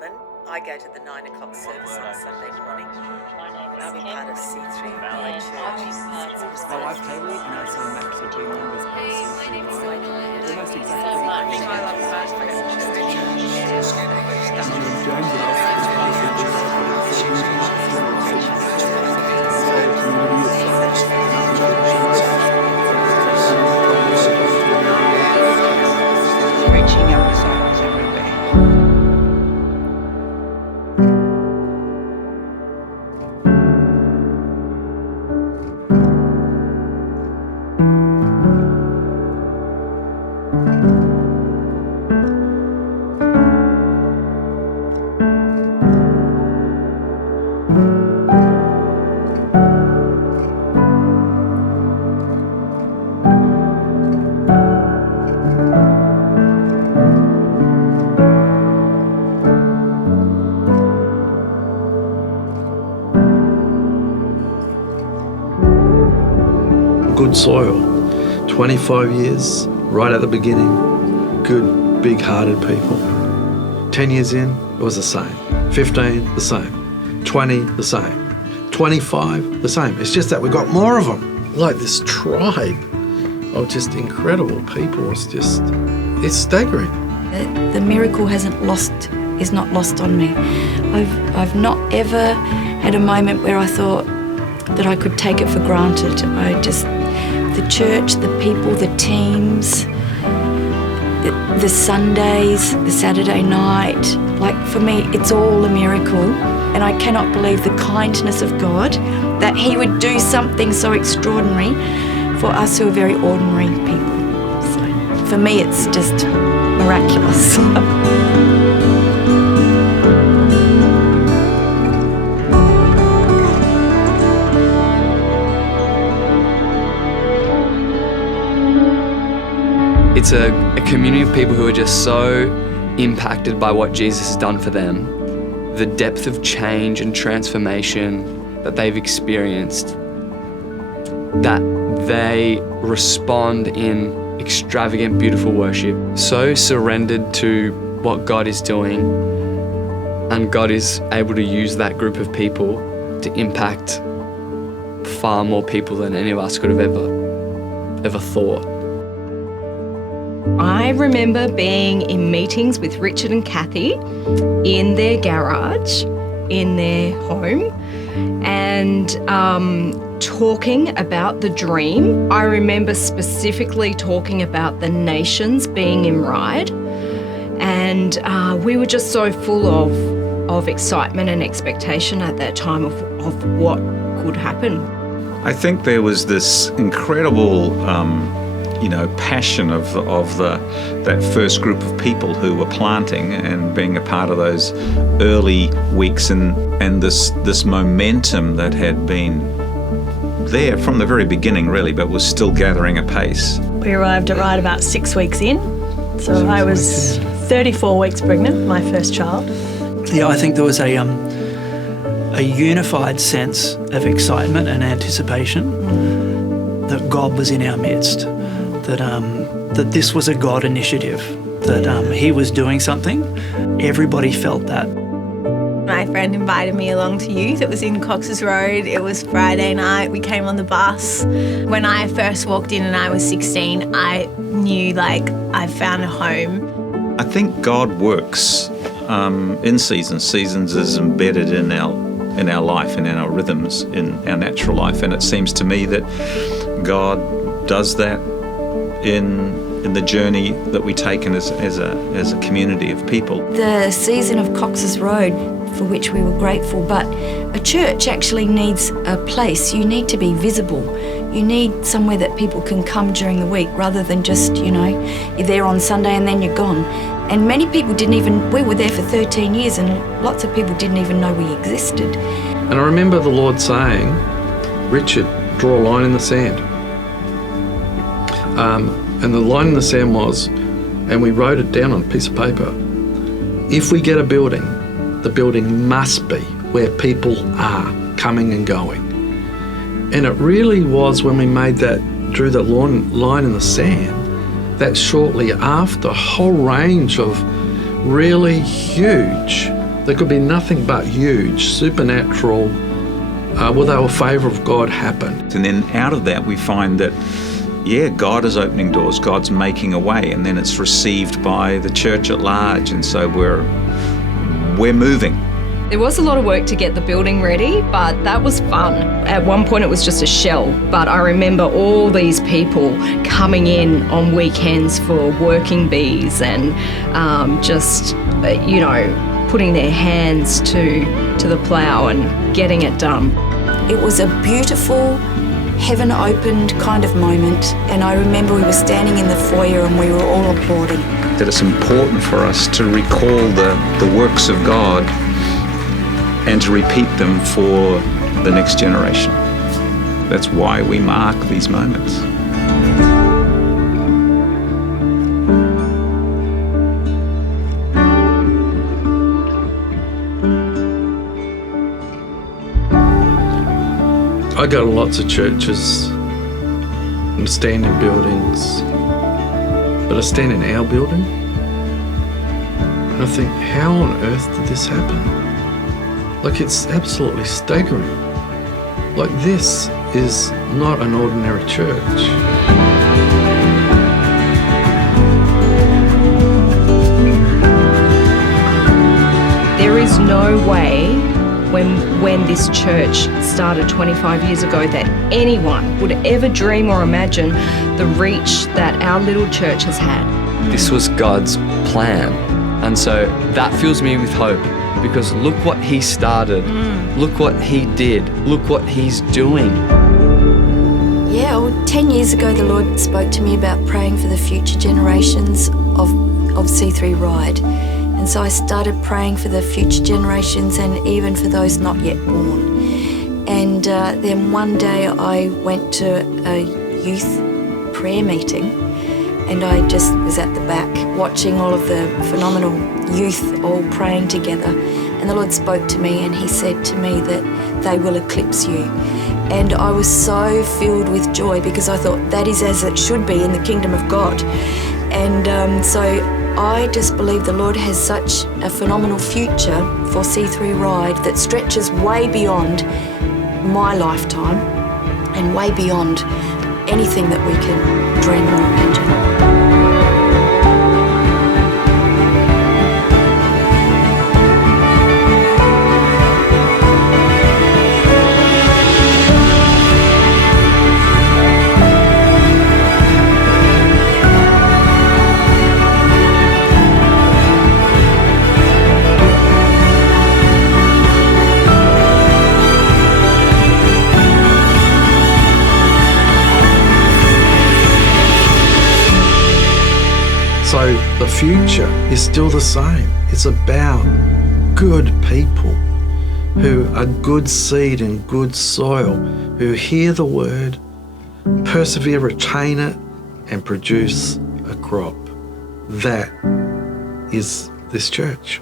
Melbourne. I go to the 9 o'clock service on a Sunday morning. I've been part of C3 Ryde Church since it was My wife's Kaylee, and I see Max have been members of C3 Ryde. Almost exactly. I love reaching young disciples everywhere. Good soil, 25 years, right at the beginning, good, big-hearted people. 10 years in, it was the same. 15, the same. 20, the same. 25, the same. It's just that we got more of them. Like this tribe of just incredible people. It's staggering. The miracle is not lost on me. I've not ever had a moment where I thought that I could take it for granted. The church, the people, the teams, the Sundays, the Saturday night, like for me, it's all a miracle. And I cannot believe the kindness of God, that He would do something so extraordinary for us who are very ordinary people. So for me, it's just miraculous. It's a community of people who are just so impacted by what Jesus has done for them, the depth of change and transformation that they've experienced, that they respond in extravagant, beautiful worship, so surrendered to what God is doing, and God is able to use that group of people to impact far more people than any of us could have ever thought. I remember being in meetings with Richard and Kathy in their garage, in their home, and talking about the dream. I remember specifically talking about the nations being in Ryde, and we were just so full of excitement and expectation at that time of what could happen. I think there was this incredible passion of that first group of people who were planting and being a part of those early weeks, and this momentum that had been there from the very beginning, really, but was still gathering apace. We arrived at Ryde about 6 weeks in, so I was 34 weeks pregnant, my first child. Yeah, I think there was a unified sense of excitement and anticipation that God was in our midst. That this was a God initiative, that He was doing something. Everybody felt that. My friend invited me along to youth. It was in Cox's Road. It was Friday night. We came on the bus. When I first walked in and I was 16, I knew I found a home. I think God works in seasons. Seasons is embedded in our life and in our rhythms, in our natural life. And it seems to me that God does that in the journey that we take as a community of people. The season of Cox's Road, for which we were grateful, but a church actually needs a place. You need to be visible. You need somewhere that people can come during the week rather than just, you're there on Sunday and then you're gone. And many people we were there for 13 years and lots of people didn't even know we existed. And I remember the Lord saying, Richard, draw a line in the sand. And the line in the sand was, and we wrote it down on a piece of paper, if we get a building, the building must be where people are coming and going. And it really was when we drew that line in the sand, that shortly after, a whole range of really huge There could be nothing but huge, supernatural, they were favour of God happened. And then out of that we find that, God is opening doors, God's making a way, and then it's received by the church at large, and so we're moving. There was a lot of work to get the building ready, but that was fun. At one point it was just a shell, but I remember all these people coming in on weekends for working bees and putting their hands to the plough and getting it done. It was a beautiful, heaven-opened kind of moment, and I remember we were standing in the foyer and we were all applauding. That it's important for us to recall the works of God and to repeat them for the next generation. That's why we mark these moments. I go to lots of churches and stand in buildings, but I stand in our building and I think, how on earth did this happen? Like, it's absolutely staggering. Like, this is not an ordinary church. There is no way when this church started 25 years ago that anyone would ever dream or imagine the reach that our little church has had. This was God's plan. And so that fills me with hope, because look what he started, look what he did, look what he's doing. Yeah, well, 10 years ago the Lord spoke to me about praying for the future generations of C3 Ryde. And so I started praying for the future generations and even for those not yet born. And then one day I went to a youth prayer meeting, and I just was at the back watching all of the phenomenal youth all praying together. And the Lord spoke to me and he said to me that they will eclipse you. And I was so filled with joy, because I thought that is as it should be in the kingdom of God. And so I just believe the Lord has such a phenomenal future for C3 Ryde that stretches way beyond my lifetime and way beyond anything that we can dream or imagine. So the future is still the same. It's about good people who are good seed in good soil, who hear the word, persevere, retain it, and produce a crop. That is this church.